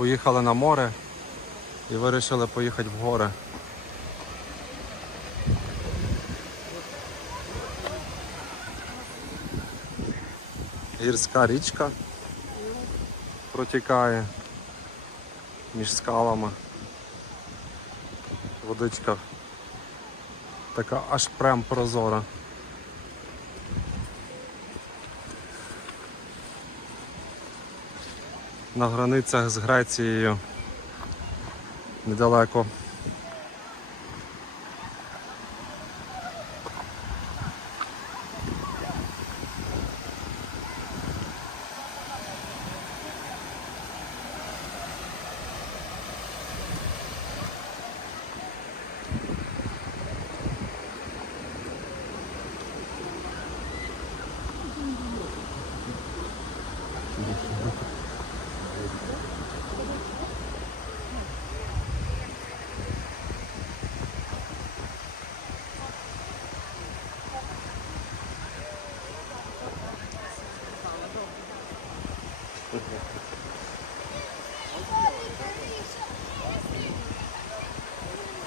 Поїхали на море і вирішили поїхати в гори. Гірська річка протікає між скалами. Водичка така аж прям прозора. На границях з Грецією недалеко.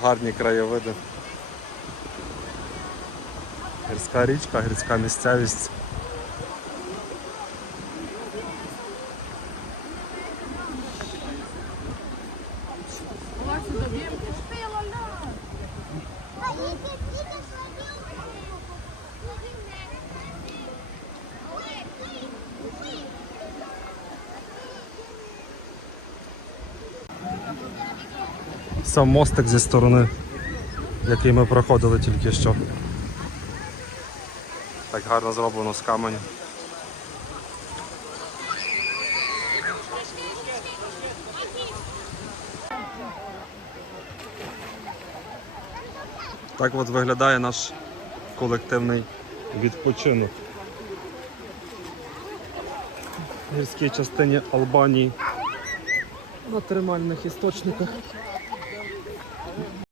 Гарні краєвиди. Гірська річка, гірська місцевість. Сам мостик зі сторони, який ми проходили тільки що. Так гарно зроблено з каменю. Так от виглядає наш колективний відпочинок. В гірській частині Албанії на термальних істочниках.